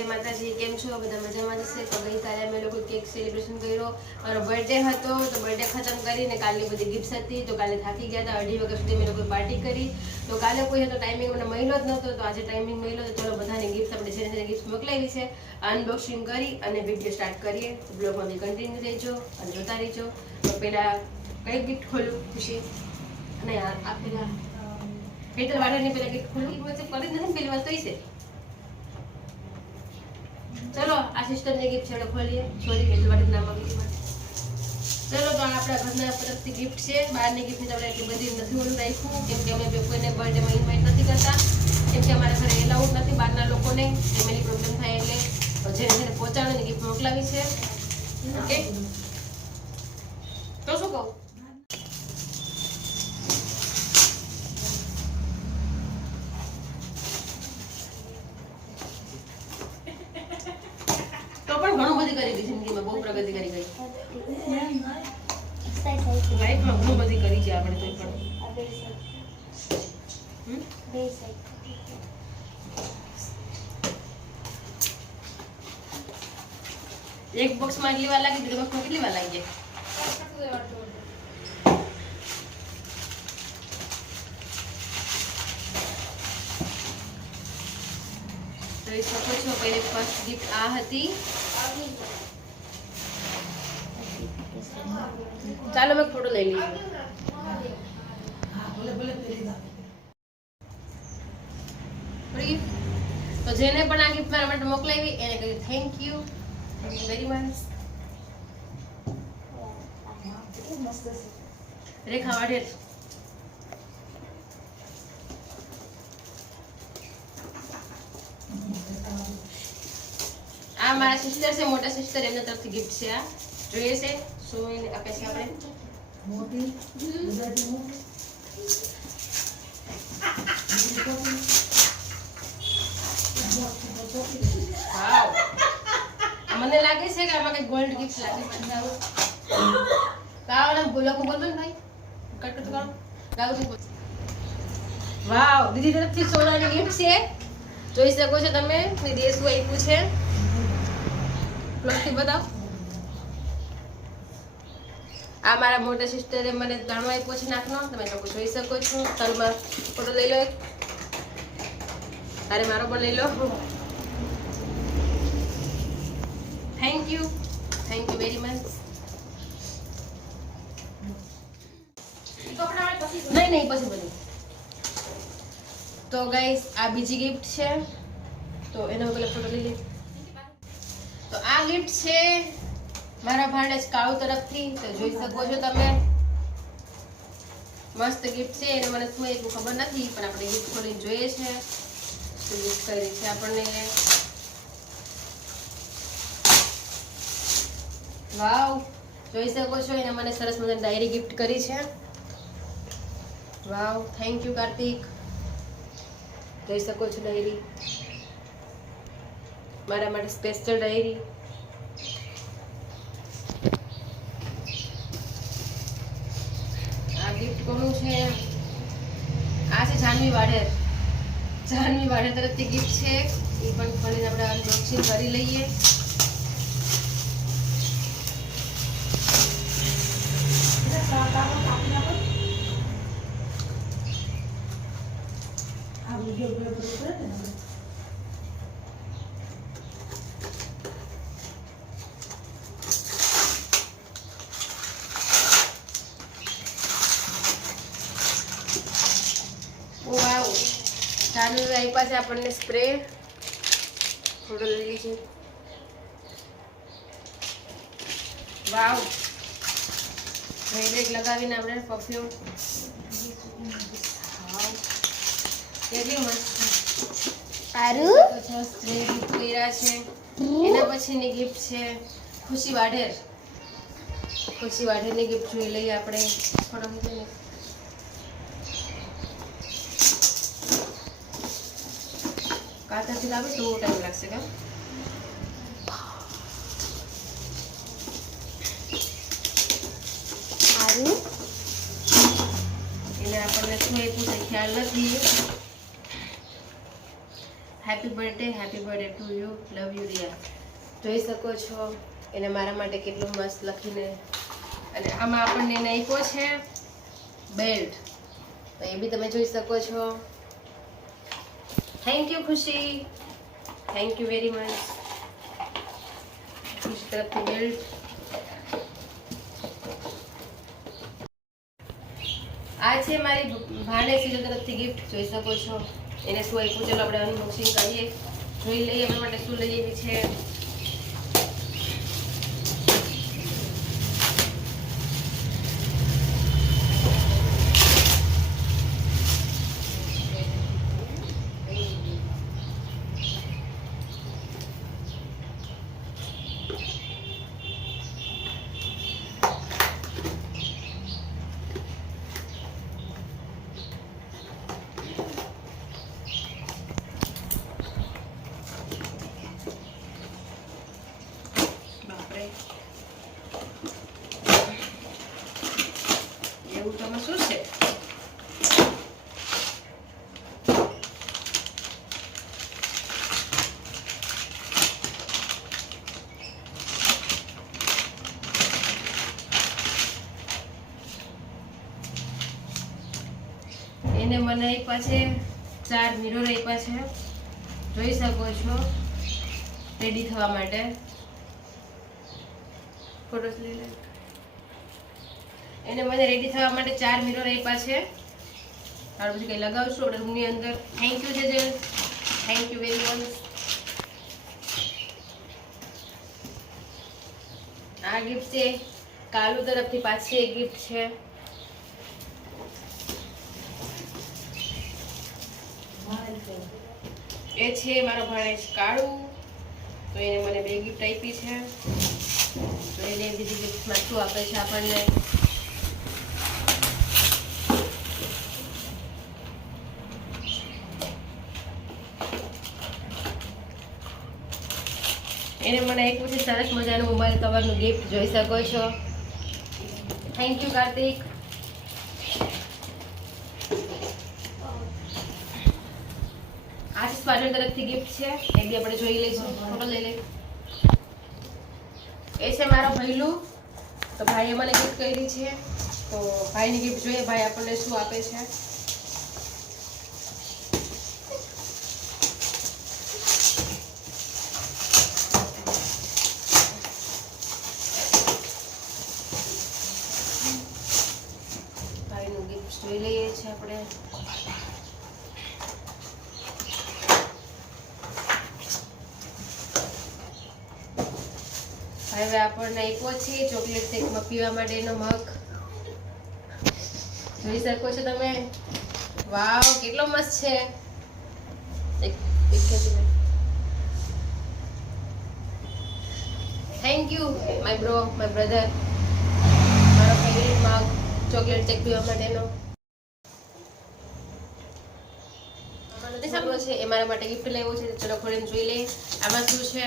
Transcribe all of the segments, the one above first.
જય માતાજી, કેમ છો? બધા મજામાં જશે તો ગઈકાલે અમે લોકો કેક સેલિબ્રેશન કર્યો. મારો બર્થડે હતો, તો બર્થડે ખતમ કરીને કાલની બધી ગિફ્ટ્સ હતી. તો કાલે થાકી ગયા હતા, અઢી વાગ્યા સુધી અમે લોકો પાર્ટી કરી. તો કાલે કોઈ હતો ટાઈમિંગ મને મહિનો જ નહોતો. તો આજે ટાઈમિંગ મળ્યો તો ચલો બધાને ગિફ્ટ આપણે જેને જેને ગિફ્ટ મોકલાવી છે અનબોક્સિંગ કરી અને વીડિયો સ્ટાર્ટ કરીએ. બ્લોગમાં બી કન્ટિન્યુ રહેજો અને જોતા રહેજો. તો પહેલાં કઈ ગિફ્ટ ખોલું? ખુશી? અને આ પેલા હેતલ વાળાની પહેલાં ગિફ્ટ ખોલું વચ્ચે કરી જ નથી પહેલી વાત તો છે. ચલો, આ સિસ્ટરની ગિફ્ટ છે ખોલીએ. છોરી એટલે માટે નામ મગી ચલો, તો આપણા ઘરના તરફથી ગિફ્ટ છે. બહારની ગિફ્ટની આપણે એટલી બધી નથી ઓલું રાખ્યું. કેમ કે અમે કોઈને બર્થડેમાં ઇન્વાઇટ નથી કરતા. કેમ કે અમારા ઘરે એલાઉડ નથી બહારના લોકોને. ફેમિલી પ્રોબ્લેમ થાય એટલે જેને જેને પહોંચાડવાની ગિફ્ટ મોકલાવી છે. ઓકે તો શું કહું તો બધી કરી ગઈ, જિંદગીમાં બહુ પ્રગતિ કરી ગઈ. લાઈફમાં ઘણું બધી કરી છે આપણે તો પણ? એક બોક્સમાં કેટલી વાર લાગી બીજા બોક્સમાં કેટલી વાર લાગી જાય? જોઈ શકો છો પહેલી ફર્સ્ટ ગિફ્ટ આ હતી. ચાલો મેં ફોટો લઈ લઈએ. તો જેને પણ આ ગિફ્ટ મારા માટે મોકલાવી, એને કહ્યું thank you very much Rekha Vadher મારા સિસ્ટર છે મોટા સિસ્ટર એમના તરફથી ગિફ્ટ છે આ જોઈએ છે શું એને આપે છે આપણે વાવ મને લાગે છે કે આમાં કઈ ગોલ્ડ ગિફ્ટ લાગે છે કાવ ને બોલો કો બોલતો ને ભાઈ કટ કટ કરો ગાવથી બોલ વાવ દીદી તરફથી સોનાની ગિફ્ટ છે જોઈ શકો છો તમે દીદીએ શું આપ્યું છે પ્લસથી બતાવ. આ મારા મોટા સિસ્ટરે મને જાણવા આપ્યો છે નાખનો. તમે લોકો જોઈ શકો છો. તલમાં ફોટો લઈ લો એક. તારે મારો પણ લઈ લો. Thank you thank you very much નહીં નહીં, પછી બની તો ગાઈસ આ બીજી ગિફ્ટ છે. તો એનો પેલા ફોટો લઈ લે. તો ગિફ્ટ છે મારા ભાણેજ કાળુ તરફથી, તો જોઈ શકો છો તમે. મસ્ત ગિફ્ટ છે, એને મને શું એવું ખબર નથી, પણ આપણે ગિફ્ટ ખોલીને જોઈએ છે. શું ગિફ્ટ કરી છે આપણને? વાવ, જોઈ શકો છો, એને મને સરસ મજાની ડાયરી ગિફ્ટ કરી છે. Wow thank you Kartik. જોઈ શકો છો ડાયરી. મારા માટે સ્પેશિયલ ડાયરી આ ગિફ્ટ કોનું છે. આ છે જાનવી વાડેર. જાનવી વાડેર તરફથી ગિફ્ટ છે. એ પણ ખોલીને આપણે અનબોક્સિંગ કરી લઈએ. આ ઓ વાવ જાનવી આપ્યા છે આપણને સ્પ્રે થોડો લઈ લીધી. વાવ. ફેબ્રિક લગાવીને આપણે પરફ્યુમ કેટલી મસ્ત. સારું સ્પ્રે ગિફ્ટ કર્યા છે. એના પછીની ગિફ્ટ છે ખુશી વાઢેર. ખુશી વાઢેરની ગિફ્ટ જોઈ લઈએ આપણે. થોડો મૂકી લાવે તો ટાઈમ લાગશે કા એને આપણને શું આપ્યું છે? ખ્યાલ નથી. Happy birthday happy birthday to you love you Riya જોઈ શકો છો એને મારા માટે કેટલું મસ્ત લખીને. અને આમાં આપણને આપ્યો છે બેલ્ટ તો એ બી તમે જોઈ શકો છો. Thank you Khushi thank you very much તરફથી બેલ્ટ આ છે મારી ભાણે સીજો તરફથી ગિફ્ટ જોઈ શકો છો. એને શું આપ્યું? ચલો આપણે અનબોક્સિંગ કરીએ. જોઈ લઈએ, એના માટે શું લઈ એવી છે બાપરે એવું તો આમાં શું છે એને મને આપ્યા છે ચાર મિરર આપ્યા છે જોઈ શકો છો રેડી થવા માટે. ફોટોસ લઈ લે. એને મને રેડી થવા માટે ચાર મિરર આપ્યા છે ત્યાર પછી કંઈ લગાવશું આપણે રૂમની અંદર. Thank you JJ. Thank you very much આ ગિફ્ટ છે. કાલુ તરફથી પાછી એક ગિફ્ટ છે. એ છે મારો ભાણેજ કાળું. તો એને મને બે ગિફ્ટ આપી છે. તો એને બીજી ગિફ્ટમાં શું આપે છે આપણને? એને મને એક પછી સરસ મજાનું મોબાઈલ કવરનું ગિફ્ટ જોઈ શકો છો. Thank you Kartik. છે તરફથી ગિફ્ટ છે. એ બી આપણે જોઈ લઈશું. ફોટો લઈ લઈ એ છે મારો ભૈલું તો ભાઈએ મને ગિફ્ટ કરી છે. તો ભાઈની ગિફ્ટ જોઈએ. ભાઈ આપણને શું આપે છે ભાઈનું ગિફ્ટ જોઈ લઈએ છીએ આપણે હવે આપણને આપ્યો છે ચોકલેટ શેકમાં પીવા માટેનો મગ. જોઈ શકો છો તમે? વાવ કેટલો મસ્ત છે. Thank you my bro my brother મારો ફેવરેટ મગ ચોકલેટ શેક પીવા માટેનો. નથી સાંભળ્યો છે એ મારા માટે ગિફ્ટ લેવું છે ચલો ખોલીને જોઈ લઈએ. આમાં શું છે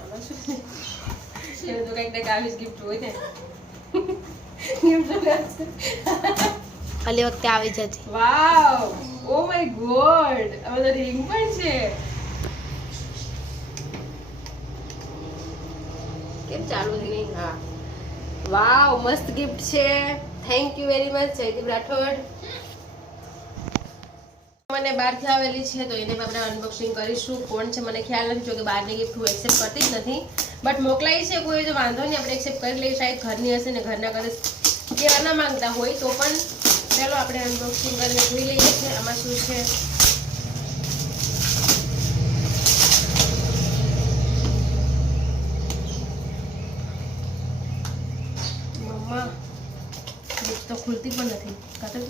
આમાં શું છે? એને તો કંઈક ને કંઈક આવી જ gift હોય ને Gift વગર ખાલી વખતે આવી જતી વાવ ઓ માય ગોડ હવે તો રિંગ પણ છે. કેમ ચાલુ જ નહીં હા. વાવ મસ્ત ગિફ્ટ છે. Thank you very much Jaydeep Rathod. મને બહારથી આવેલી છે તો એને આપણે અનબોક્સિંગ કરીશું. કોણ છે? મને ખ્યાલ નથી જો કે બહારની ગિફ્ટ હું એક્સેપ્ટ કરતી જ નથી. બટ મોકલાઈ છે કોઈ તો વાંધો નહીં, આપણે એક્સેપ્ટ કરી લઈએ. શાયદ ઘરની હશે ને ઘરના કદાચ કેવા ના માંગતા હોય તો પણ ચાલો આપણે અનબોક્સિંગ કરીને જોઈ લઈએ છીએ આમાં શું છે. મમ્મા તો ખુલતી પણ નથી. કાતર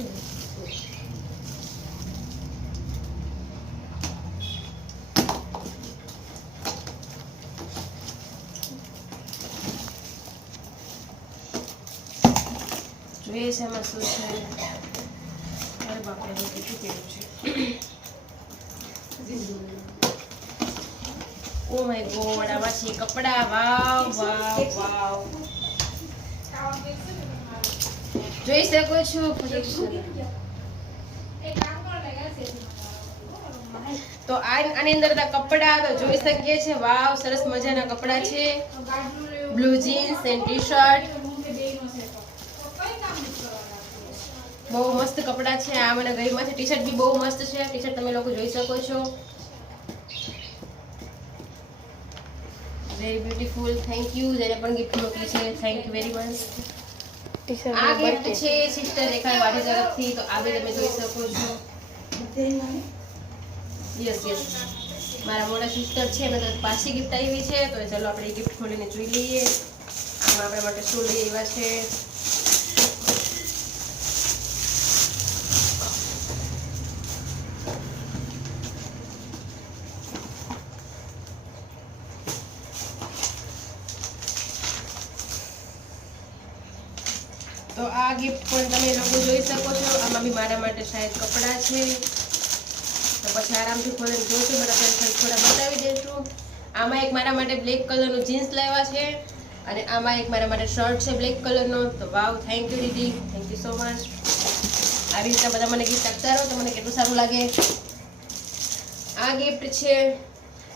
કે એમાં શું છે? અરે બાપરે કેવું છે? ઓ માય ગોડ આવા છે કપડા. વાવ વાવ વાવ. જોઈ શકો છો? તો આની અંદર કપડા તો જોઈ શકીએ છે વાવ, સરસ મજાના કપડા છે. Blue jeans and T shirt બહુ મસ્ત કપડા છે. આ મને ગઈમાં છે. ટી શર્ટ બી બહુ મસ્ત છે. ટી શર્ટ તમે લોકો જોઈ શકો છો. વેરી બ્યુટીફુલ થેન્ક યુ જેને પણ ગિફ્ટ મોકલી છે થેન્ક યુ વેરી મચ આ ગિફ્ટ છે. સિસ્ટર રેખા વાડી તરફથી. તો આ બી તમે જોઈ શકો છો. યસ યસ મારા મોટા સિસ્ટર છે. એમને તો પાછી ગિફ્ટ આવી છે. તો ચાલો આપણે ગિફ્ટ ખોલીને જોઈ લઈએ. આમાં આપણા માટે શું લઈ આવ્યા છે તો આ ગિફ્ટ પણ તમે જોઈ શકો છો આમાં બી મારા માટે શાયદ કપડાં છે. તો પછી આરામથી ખોલીને જોશું બધા ફ્રેન્ડ થોડા બતાવી દઈશું. આમાં એક મારા માટે બ્લેક કલરનું જીન્સ લાવ્યા છે અને આમાં એક મારા માટે શર્ટ છે બ્લેક કલરનો તો વાવ થેન્ક યુ દીદી થેન્ક યુ સો મચ આવી રીતના બધા મને ગિફ્ટ આપતા રહો, તો મને કેટલું સારું લાગે. આ ગિફ્ટ છે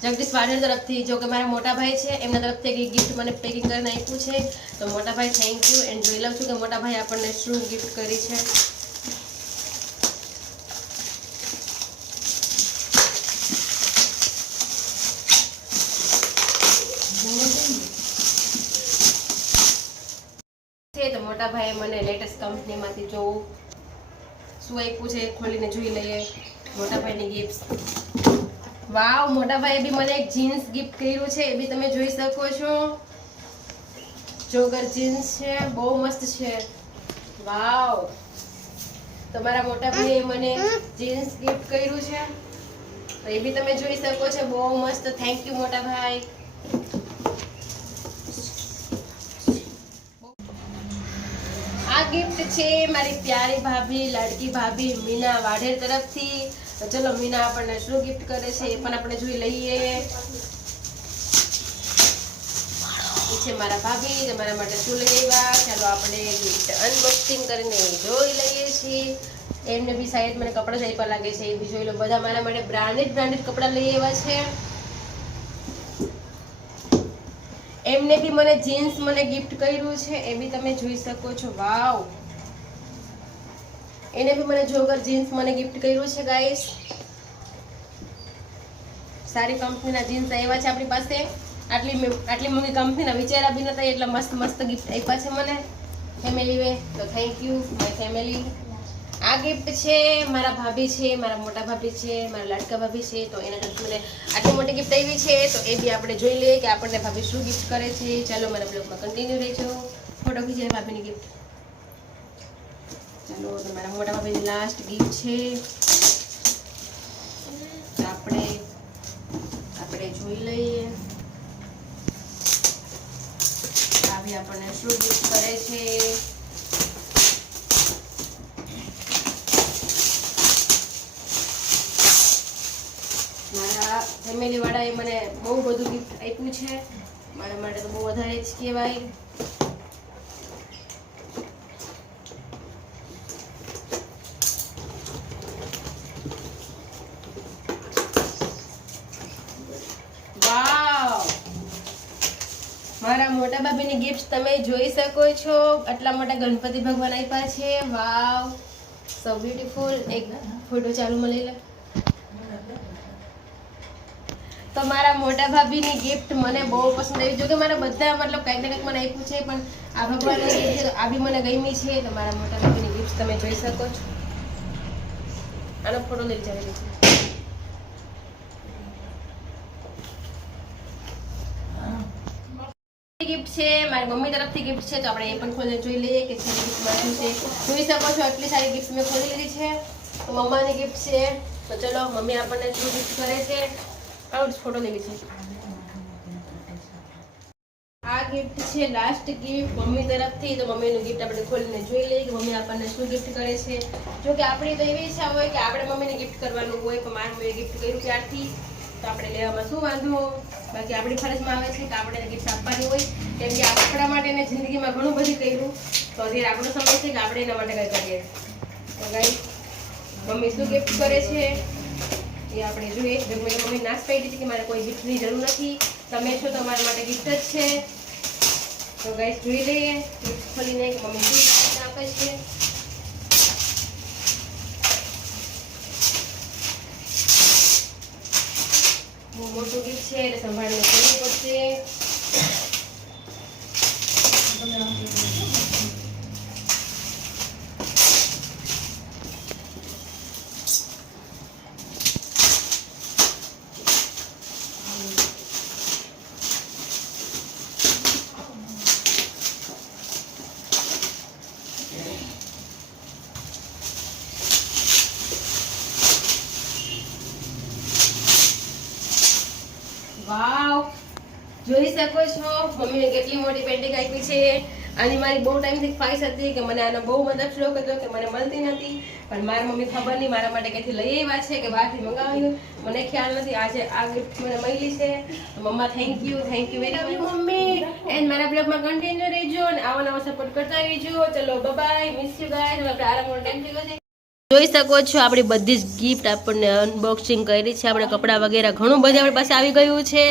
જગદીશ વાઢેર તરફથી, જો કે મારા મોટા ભાઈ છે, એમના તરફથી એક ગિફ્ટ મને પેકિંગ કરીને આપ્યું છે. તો મોટા ભાઈ થેન્ક યુ એન્ડ જોઈ લઉં છું કે મોટા ભાઈ આપણને શું ગિફ્ટ કરી છે. મોટા ભાઈએ મને લેટેસ્ટ કંપનીમાંથી જોવું શું આપ્યું છે ખોલીને જોઈ લઈએ. મોટા ભાઈની ગિફ્ટ વાવ, મોટા ભાઈએ બી મને એક જીન્સ ગિફ્ટ કર્યું છે, એ બી તમે જોઈ શકો છો. જોગર જીન્સ છે, બહુ મસ્ત છે. વાવ. તમારા મોટા ભાઈએ મને જીન્સ ગિફ્ટ કર્યું છે. તો એ બી તમે જોઈ શકો છો, બહુ મસ્ત. થેન્ક યુ મોટા ભાઈ. આ ગિફ્ટ છે મારી પ્યારી ભાભી, લાડકી ભાભી મીના વાઢેર તરફથી. તો ચલો મીના આપણને શું ગિફ્ટ કરે છે એ પણ આપણે જોઈ લઈએ. છે મારા ભાભી તમારા માટે શું લઈ આવ્યા? ચાલો આપણે ગિફ્ટ અનબોક્સિંગ કરીને જોઈ લઈએ છીએ. એમને બી સાઈડ મને કપડાં જ આપ્યા લાગે છે, એ બી જોઈ લો. બધા મારા માટે બ્રાન્ડેડ બ્રાન્ડેડ કપડાં લઈ આવ્યા છે. એમને બી મને જીન્સ મને ગિફ્ટ કર્યું છે, એ બી તમે જોઈ શકો છો. વાવ એને બી મને જોગર જીન્સ મને ગિફ્ટ કર્યું છે ગાઈસ સારી કંપનીના જીન્સ આવ્યા છે આપણી પાસે. આટલી આટલી મોંઘી કંપનીના વિચારા બી નતા, એટલા મસ્ત મસ્ત ગિફ્ટ આપ્યા છે મને. ફેમિલી વે તો થેન્ક યુ માય ફેમિલી આ ગિફ્ટ છે મારા ભાભી છે, મારા મોટા ભાભી છે, મારા લાડકા ભાભી છે, તો એના કરતા મને આટલી મોટી ગિફ્ટ આવી છે, તો એ બી આપણે જોઈ લઈએ કે આપણને ભાભી શું ગિફ્ટ કરે છે. ચાલો મારા બ્લોગમાં કન્ટિન્યુ રહેજો. ફોટો ખીચીને ભાભીની ગિફ્ટ ચાલો તમારા મારા મોટા ભાભીની લાસ્ટ ગિફ્ટ છે આપણે આપણે જોઈ લઈએ. આવી આપણને શું ગિફ્ટ કરે છે? મારા ફેમિલીવાળાએ મને બહુ બધું ગિફ્ટ આપ્યું છે. મારા માટે તો બહુ વધારે જ કહેવાય વાવ મારા મોટા ભાભીની ગિફ્ટ તમે જોઈ શકો છો. આટલા મોટા ગણપતિ ભગવાન આપ્યા છે. વાવ. સો બ્યુટીફુલ એક ફોટો ચાલુ મળી લે. તો મારા મોટા ભાભીની ગિફ્ટ મને બહુ પસંદ આવી. જો કે મારા બધા મતલબ કંઈક ને કંઈક મને આપ્યું છે, પણ આ ભગવાનની ગિફ્ટ છે આ બી મને ગમી છે. તો મારા મોટા ભાભીની ગિફ્ટ તમે જોઈ શકો છો. આનો ફોટો લઈ જાય છે, મારી મમ્મી તરફથી ગિફ્ટ છે, તો આપણે એ પણ ખોલીને જોઈ લઈએ કે છે ગિફ્ટ બન્યું છે. જોઈ શકો છો એટલી સારી ગિફ્ટ મેં ખોલી લીધી છે. તો મમ્માની ગિફ્ટ છે. તો ચલો, મમ્મી આપણને શું ગિફ્ટ કરે છે? આવું ફોટો લેવી છે આ ગિફ્ટ છે લાસ્ટ ગિફ્ટ મમ્મી તરફથી. તો મમ્મીનું ગિફ્ટ આપણે ખોલીને જોઈ લઈએ કે મમ્મી આપણને શું ગિફ્ટ કરે છે. જો કે આપણી તો એવી ઈચ્છા હોય કે આપણે મમ્મીને ગિફ્ટ કરવાનું હોય, પણ મારે મેં ગિફ્ટ કર્યું ત્યારથી. તો આપણે લેવામાં શું વાંધો? બાકી આપણી ફરજમાં આવે છે કે આપણે ગિફ્ટ આપવાની હોય, કેમ કે આપણા માટે એને જિંદગીમાં ઘણું બધું કર્યું. તો અત્યારે આપણો સમય છે કે આપણે એના માટે કંઈ કરીએ. તો ગાઈ મમ્મી શું ગિફ્ટ કરે છે? એ આપણે જોઈએ. મેં મમ્મી નાશ પાડી દીધી કે મારે કોઈ ગિફ્ટની જરૂર નથી. તમે છો તમારા માટે ગિફ્ટ જ છે. તો ગાઈસ જોઈ લઈએ. ગિફ્ટ ખોલીને મમ્મી શું આપે છે બહુ મોટું ગિફ્ટ છે એટલે સંભાળીને ખોલવું પડશે વાવ જોઈ શકો છો. મમ્મીએ કેટલી મોટી પેન્ટિંગ આપી છે. આની મારી બહુ ટાઈમથી ખ્વાહિશ હતી કે મને આનો બહુ મતલબ શોખ હતો કે મને મળતી નથી પણ મારી મમ્મી ખબર નહીં મારા માટે ક્યાંથી લઈ આવ્યા છે કે બહારથી મંગાવ્યું. મને ખ્યાલ નથી આજે આ ગિફ્ટ મને મળી છે. મમ્મા thank you thank you very much mummy. And મારા બ્લોગમાં કન્ટિન્યુ રહેજો અને આવો નવો સપોર્ટ કરતા રહેજો. ચલો બાય મિસ યુ ગાય આપણે આરામ ટાઈમ થઈ ગયો છે. જોઈ શકો છો, આપણી બધી જ ગિફ્ટ આપણને અનબોક્સિંગ કરી છે. આપણે કપડાં વગેરે ઘણું બધું આપણી પાસે આવી ગયું છે.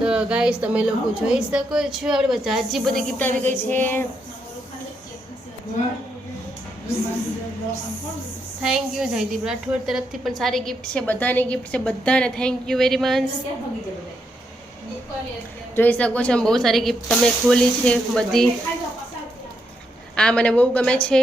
તો ગાઈસ તમે લોકો જોઈ શકો છો, આપણે પાસે જાજી બધી ગિફ્ટ આવી ગઈ છે. થેન્ક યુ જયદીપ રાઠોડ તરફથી પણ સારી ગિફ્ટ છે, બધાની ગિફ્ટ છે, બધાને થેન્ક યુ વેરી મચ જોઈ શકો છો બહુ સારી ગિફ્ટ તમે ખોલી છે, બધી. આ મને બહુ ગમે છે.